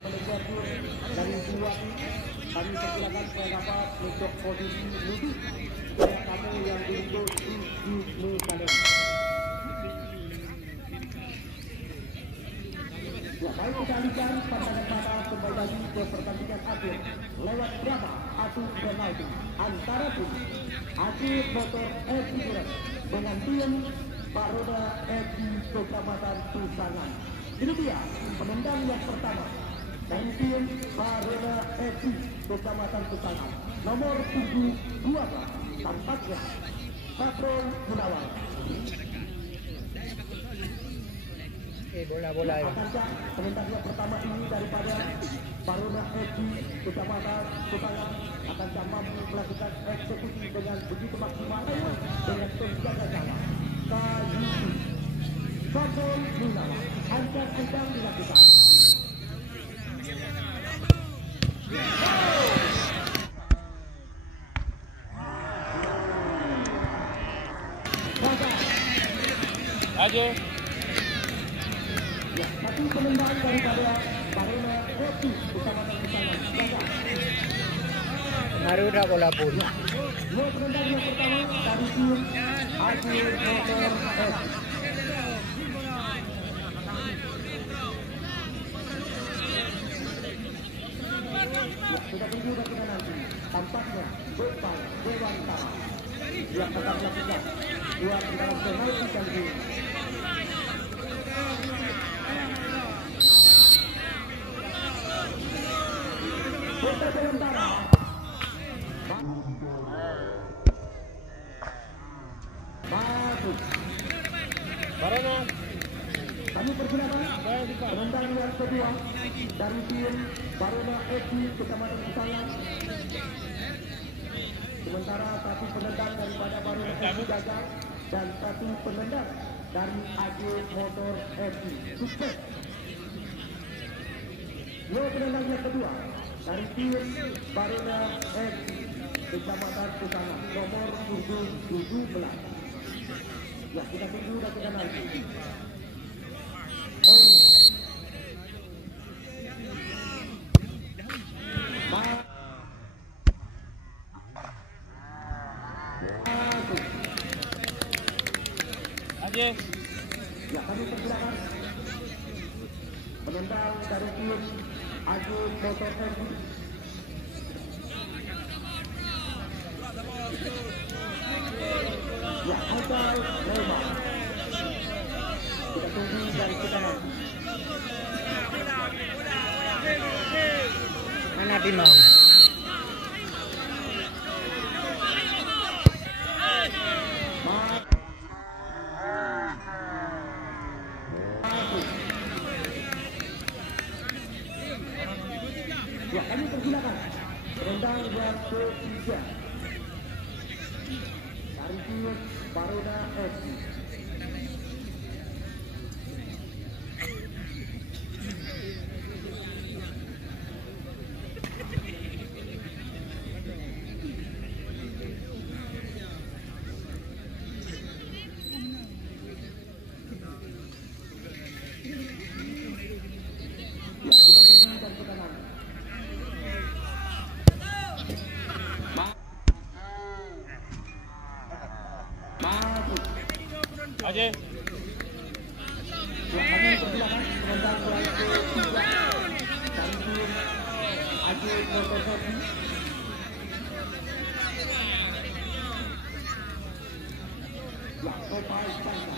Dari dua kami persilakan supaya dapat untuk posisi duduk supaya kamu yang duduk di kalian. Ya, baik kita alihkan pandangan mata kembali lagi ke pertandingan akhir lewat drama adu penalti antara tim Atlet Motor FC Duren dengan tim Baroda FC Kecamatan Tusangan. Ini dia penendang yang pertama dari tim Baroda FC Kecamatan Tusangan, nomor 712 tampaknya Patrol Gunawan. Bola-bola ya. Akankah penendang yang pertama ini daripada Baroda FC Kecamatan Tusangan akankah mampu melakukan eksekusi dengan begitu maksimal dengan penjaga gawang Kayuti Patrol Gunawan. Ancang-ancang dilakukan. Aja. Ya, satu penendang daripada Baroda FC Kecamatan Tusangan. Maruda bola pun. Dua penendang yang pertama dari tim Atlet Motor FC. Ya, sudah tunggu bagaimana nanti. Tampaknya Gopal Dewantara yang akan melakukan dua tendangan penalti kali ini. Gopal Dewantara masuk. Barana. Kami persilakan penendang yang kedua dari tim Baroda FC Kecamatan Tusangan. Sementara satu penendang daripada Baroda FC gagal dan satu penendang dari Atlet Motor FC sukses. Dua penendang yang kedua dari tim Baroda FC Kecamatan Tusangan, nomor 17. Ya, kita tunggu dan kita nanti. Aja. Ya, kami persilakan penendang dari tim Atlet Motor FC. Ya, Haikal Lema. Kita tunggu dan kita nanti. Mana Timang? Ya, kami persilakan penendang yang ketiga dari tim Baroda FC. Ya, kita tunggu dan kita nanti. Aja. Ya, kami persilakan penendang yang ketiga dari tim Atlet Motor FC. Ya, Gopal Dewantara.